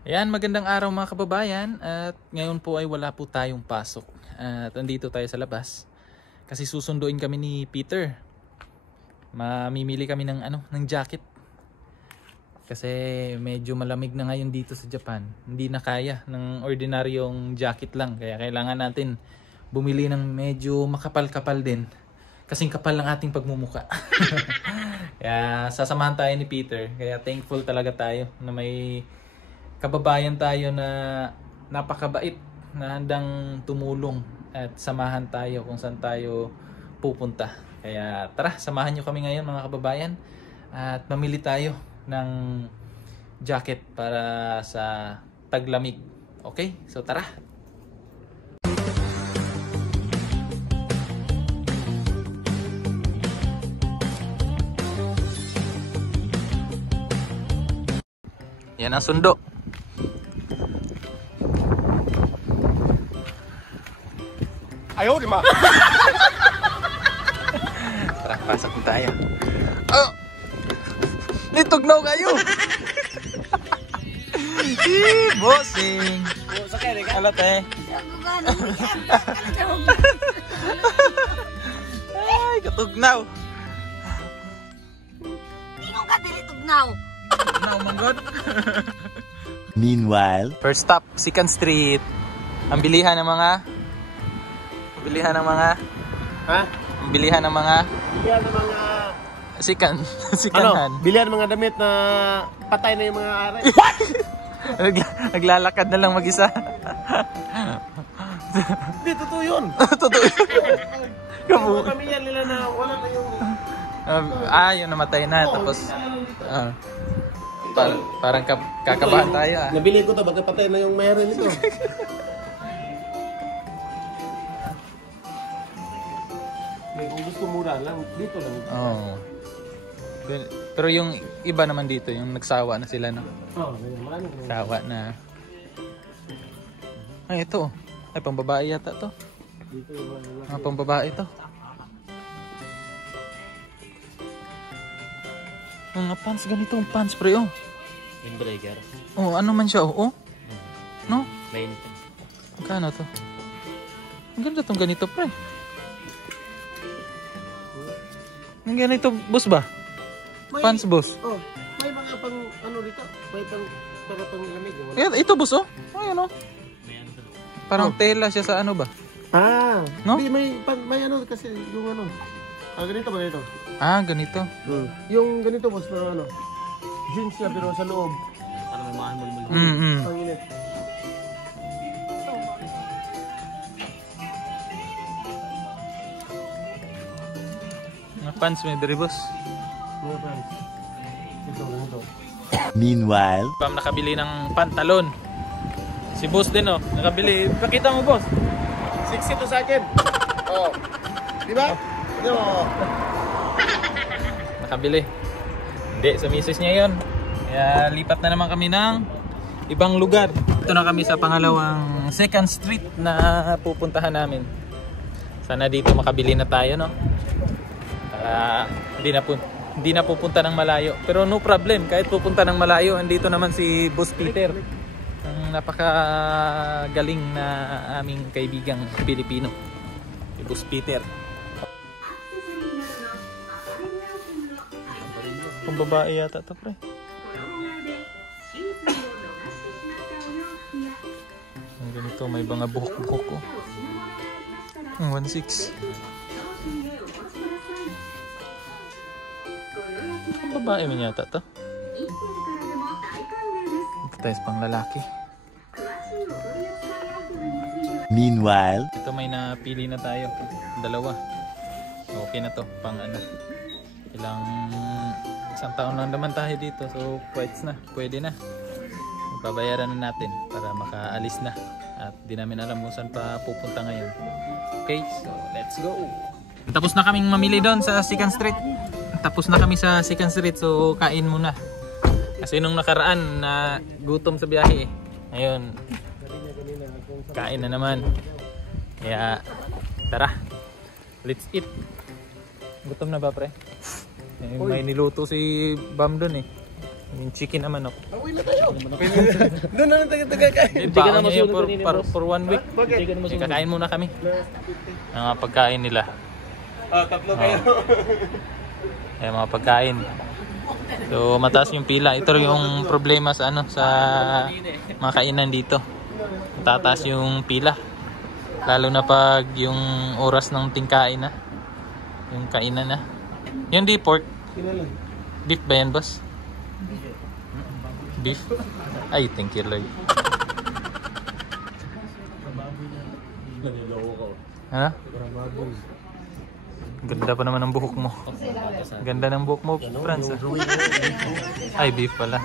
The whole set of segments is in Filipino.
Ayan, magandang araw mga kababayan. At ngayon po ay wala po tayong pasok. At andito tayo sa labas. Kasi susunduin kami ni Peter. Mamimili kami ng ng jacket. Kasi medyo malamig na ngayon dito sa Japan. Hindi na kaya ng ordinaryong jacket lang. Kaya kailangan natin bumili ng medyo makapal-kapal din. Kasing kapal ng ating pagmumuka. Kaya sasamahan tayo ni Peter. Kaya thankful talaga tayo na may kababayan tayo na napakabait na handang tumulong at samahan tayo kung saan tayo pupunta. Kaya tara, samahan nyo kami ngayon mga kababayan at mamili tayo ng jacket para sa taglamig. Okay? So tara! Yan ang sundo. Ayaw, di ma. Tara, pasok na tayo. Oh! Nitugnaw kayo! Bossing! Alat eh. Ay, katugnaw. Tingong ka dili tugnaw. Tugnaw, manggod. Meanwhile, First stop, Second Street. Ang bilihan ng mga... Ha? Bilihan ng mga... Bilihan ng mga... Sikanhan. Bilihan ng mga damit na patay na yung mga aray. Naglalakad na lang mag-isa. Hindi, totoo yun. Totoo. Yung pamilya nila na wala na yung... Yung namatay na. Tapos... parang kakabahan tayo ah. Nabili ko to, baka patay na yung mayroon nito. Kung gusto mura lang, dito lang. Oo. Pero yung iba naman dito, yung nagsawa na sila, no? Oo, marami. Sawa na. Ay, ito. Ay, pambabae yata to. Dito yung Pambabae to. Mga pants, ganito ang pants, pre, oh. windbreaker. Oh, ano man siya, oh. No? Mainit. Magkano to? Ang ganda tong ganito, pre. Ang ganito, boss ba? Pants, boss. Oh, may mga pang ano dito, may pang para pang lamig. Ito, boss, oh. Ayun, oh. Parang tela siya sa ano ba? Ah, no? Di, may ano kasi yung ano. Ganito ba ito? Ah, ganito. Yung ganito boss na ano. Jeans siya pero sa loob. Para may mahal mo. Ang init. Mga pants may diri, boss. Mga friends. Ito. Meanwhile, Pam nakabili ng pantalon. Si boss din, oh. Nakabili. Pakita mo, boss. 60 to sa akin. Oh. Di ba? Yo. Nakabili. Hindi, sa misis niya yun. Kaya lipat na naman kami ng ibang lugar. Ito na kami sa pangalawang Second Street na pupuntahan namin. Sana dito makabili na tayo, no? Para hindi na pupunta ng malayo. Pero no problem, kahit pupunta ng malayo, andito naman si Boss Peter. Ang napakagaling na aming kaibigang Pilipino. Si Boss Peter. Kung babae yata to, pre. Ang ganito, may mga buhok-buhok ko. 1.6. Kung babae man yata to. Ito tayo pang lalaki. meanwhile, Ito may napili na tayo. Dalawa. Okay na to. Pang isang taon lang naman tayo dito. So pwede na. Babayaran na natin para makaalis na. At di namin alam kung saan pa pupunta ngayon. Okay, so let's go. Tapos na kaming mamili doon sa Second Street. Tapos na kami sa Second Street, so kain muna. Kasi nung nakaraan na gutom sa biyahe. Ngayon, kain na naman. Kaya tara, let's eat. Gutom na ba, pre? May niluto si Bam doon eh. Yung chicken na manok. Away na tayo. Doon na lang tayo-tayo-kain. Baon nyo yung for 1 week. Bakit? Kakain muna kami. Ang mga pagkain nila. Tatlo kayo. Ayan, mga pagkain. So mataas yung pila. Ito yung problema sa sa mga kainan dito. Tataas yung pila. Lalo na pag yung oras ng tingkain na. Yung kainan na. Yung di pork. Beef ba yan, boss? Beef? Ay, thank you, Lord. Ha? Ganda pa naman ang buhok mo. Ganda ng buhok mo, Franz. Ay, beef pala.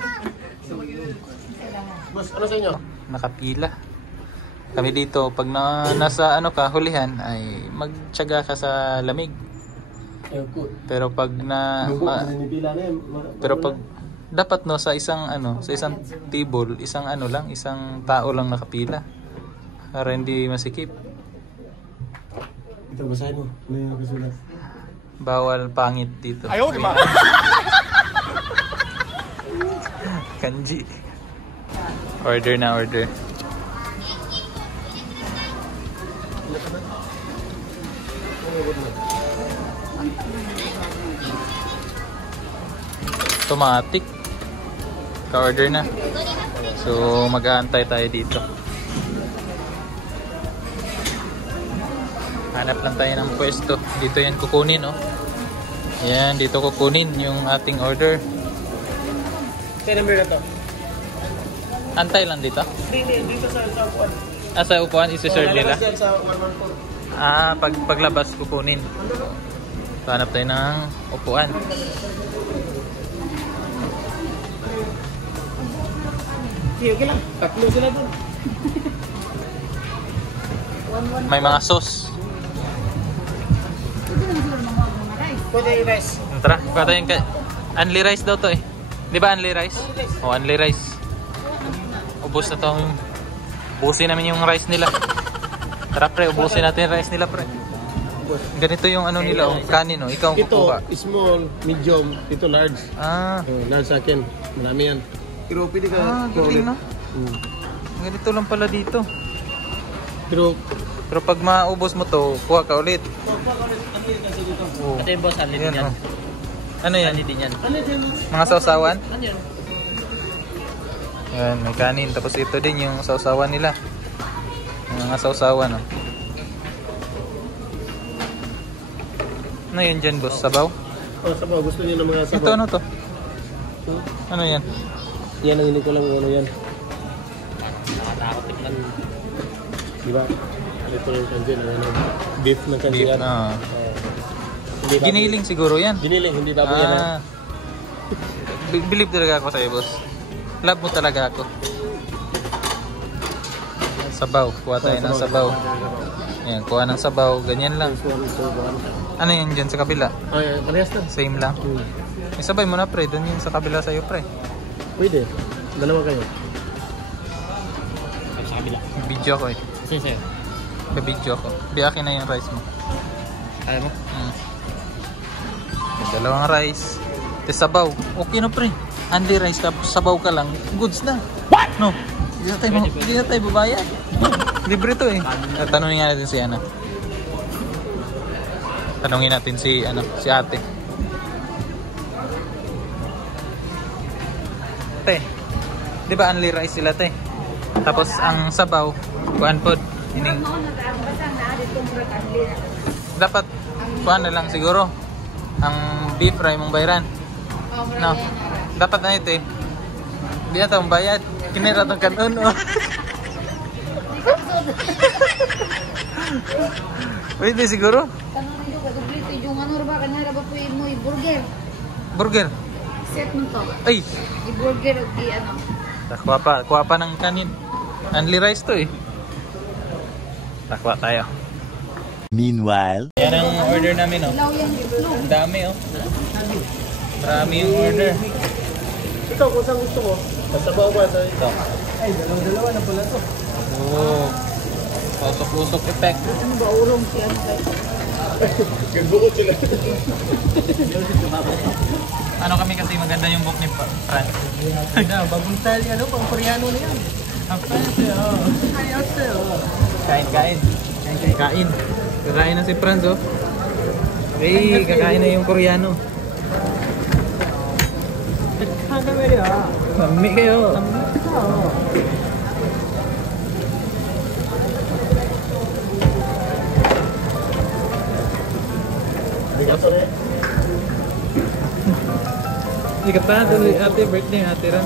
Boss, ano sa inyo? Nakapila. Kami dito, pag nasa hulihan, ay magtiyaga ka sa lamig. Pero pag dapat sa isang table, isang tao lang nakapila para hindi masikip. Ito, basahin mo. Ano yung nakasulat? Bawal pangit dito. Ayaw, di ba? Kanji. Order na order. Automatic. Ka-order na. So mag-aantay tayo dito. Hanap lang tayo ng pwesto. Dito yan kukunin, oh. Yan, dito kukunin yung ating order. Kaya number na to? Antay lang dito? Hindi, dito sa upuan. Sa upuan, isi-serve nila? Sa 114. Paglabas kukunin. So, hanap tayo ng upuan. Okay lang. Tatlo sila dun. May mga sauce. Pwede yung rice. Tara, bata yung unli rice daw to eh. Di ba unli rice? O, unli rice. Ubus na to. Ubusin namin yung rice nila. Tara pre, ubusin natin yung rice nila pre. Ganito yung nila, kanin oh. Ikaw ang kukuha. Ito, small, medium. Ito, large. Large sa akin. Marami yan. Pero pwede ka. Galing na. Ganito lang pala dito. Pero pag maubos mo to, kuha ka ulit. Oh. Ito yung boss, halid din yan. Ano yan? Halid din yan. Mga sausawan? Ano yan? Yan, may kanin. Tapos ito din yung sausawan nila. Yung mga sausawan, oh. Ano yun dyan, boss? Sabaw? sabaw. Gusto niyo ng mga sabaw. Ito, ano to? Ano yan? Yan ang hindi ko lang ano yan. Nakatakot tignan. Diba? Ito yung kanji na beef na kanji Beef, yan. Hindi baboy. Giniling siguro yan. Giniling, hindi baboy yan. Believe talaga ako sa'yo, boss. Love mo talaga ako. Sabaw. Kuha tayo ng sabaw. Ayan, kuha ng sabaw. Ganyan lang. Ano yun dyan sa kabila? Ay, parehas na. Same lang. Isabay mo na, pre. Doon yun sa kabila sa'yo, pre. Pwede. Dalawa kayo. Sa kabila. Video ko eh. Sige, sa'yo. Video ko. Biyakin na yung rice mo. Alam mo? Dalawang rice. Tapos sabaw. Okay na, pre. Only rice tapos sabaw ka lang. Goods na. What? No. Hindi na tayo babayad. Libre to eh. Tanungin natin si Ana. Tanungin natin si ate. Te. 'Di ba only rice sila, te? Tapos ang sabaw, kuan pod. Dapat kuan na lang siguro. Ang beef fry mong bayaran. No. Dapat na ito eh. Hindi na itong bayad. Kinira itong kanon. Oh. Pwede siguro. Tanong nito ka dito yung ba kanara ba po mo burger. Burger. Set mo to. Ay. I-burger o Kuha pa ng kanin. Only rice to eh. Takwa tayo. Meanwhile, Yan ang order namin, oh. Ang dami, oh. Marami yung order. Ikaw, kung saan gusto mo? Sabaw ba? Ito. Ay, dalawa na pala to. Oh. Usok-usok effect. Ano ba urong siya? Gagbuot sila. Ano kami kasi maganda yung book ni Fran. Bagong style yan, pang Koreano na yan. Kain. Kakain na si Franz, oh. Hey, kakain na yung Koreano. Mami kayo. Ikatan tuloy ate, birthday ate Ran.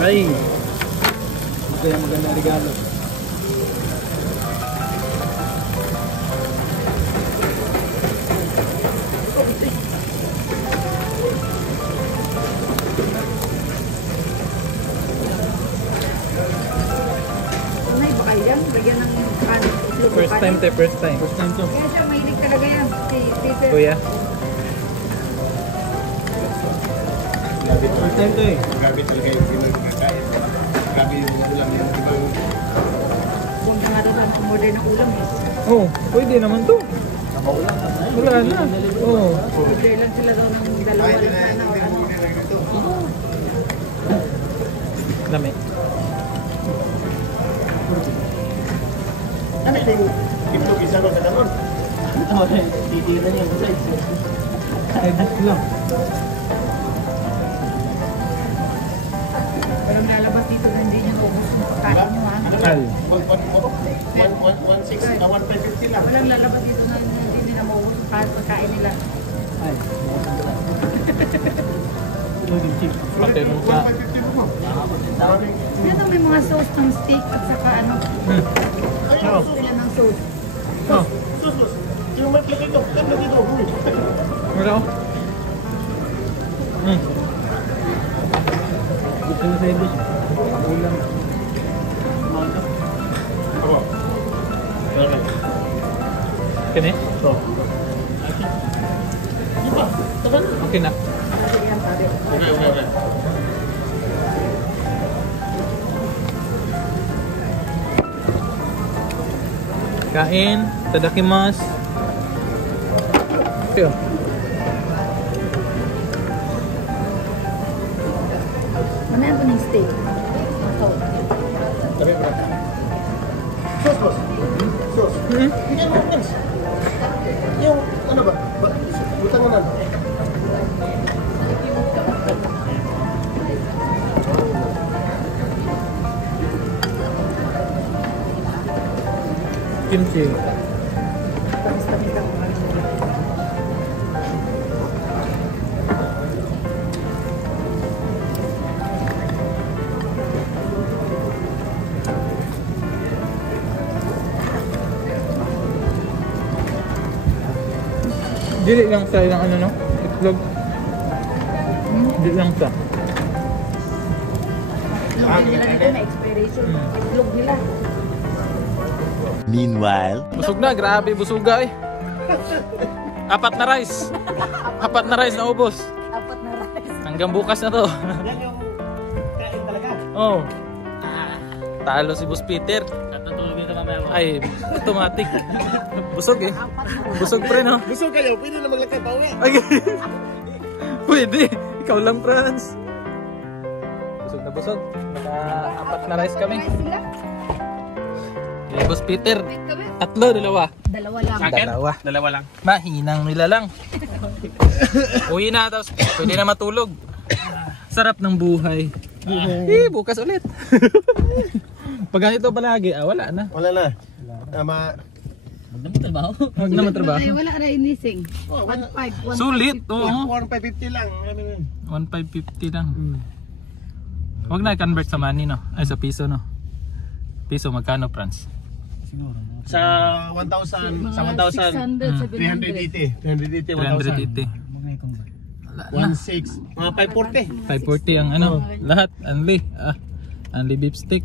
Ay. Ito yung magandang regalo. May baka yan, bigyan ng kanin. First time to. First time to. Kaya siya, mahilig talaga yan. Si Peter. Kuya. First time to eh. Grabe talaga yung pinagkakain. Grabe yung ulam yung ibang... Kung nga rin ang umorder ng ulam eh. Oh, pwede naman to. Wala na. Oh. Order lang sila daw ng dalawa na or ano. Dami. Ano yung itlog isa ko sa damon? Titira niya sa size. Ay, book lang. Pero lalabas dito na hindi nyo ubus ng pagkain nyo ha. Al. 150 lang. Walang lalabas dito na hindi nila maubos ng pagkain nila. Ay. Loading chip. Pati nung sa... 150 mo. Yan ang may mga sauce ng steak at saka ano. Oh. Sila ng sauce. Oh. Sus. Yung may plate ito. Kaya dito. Wala ko. Gusto na sa ibig. Ulam. Ako. Kini? So. Diba? Tagal. Okay na. Kasi yan sabi. Okay. Kain. Tadakimasu. Okay. Ano yan po ng steak? Tabi bro. Sus, boss. Sus. Bigyan mo guys. Yung ano ba? Butang mo na. Kimchi. Tamis-tamis ang mga Dili lang sa ilang ano no? Itlog. Dili lang sa. itlog nila nito na expiration. Itlog nila. Meanwhile, Busog na, grabe busuga eh. 4 na rice. 4 na rice na ubos. Apat na rice. Hanggang bukas na to. Yan yung kain talaga. Oh. Talo si Boss Peter. Tatutulog ito mamaya mo. Ay, automatic. Busog eh. Busog pre no? Gusto kayo, pwede na maglakad pa uwi. Okay. Pwede. Ikaw lang, Franz. Busog na busog. Naka 4 na rice kami. Rice sila. Eh, Boss Peter. Wait kami. 3, 2. Dalawa lang. Dalawa lang. Mahinang nila lang. Uwi na, tapos pwede na matulog. Sarap ng buhay. Bukas ulit. Pag ganito palagi, wala na. Wala na. Huwag naman trabaho. Ay, wala na inising. Oh, wala. 1.5. Sulit, oo. 1,550 lang. 1,550 lang. Huwag na i-convert sa money, no? Ay, sa piso, no? Piso, magkano, Franz? Sa 1,000, sa 1,000, 380. 1,000. 380. 1,600. Mga 540. 540 ang ano, lahat. Only. Only beef steak.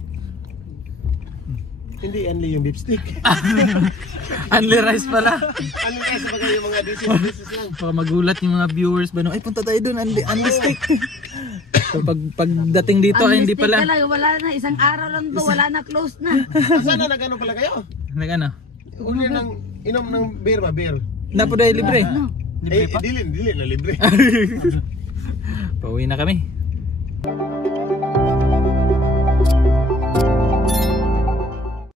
Hindi, only yung beef stick. Only rice pala. Ano guys, bagay yung mga dishes lang. Baka magulat yung mga viewers ba, no? Ay, punta tayo dun, only steak. So pagdating dito ay hindi pala. Wala na, isang araw lang to, wala na, close na. Sana nag-ano pala kayo? Nag-ano? Uli ng inom ng beer ba? Beer? Napo dahil libre. Dili na libre. Pauwi na kami.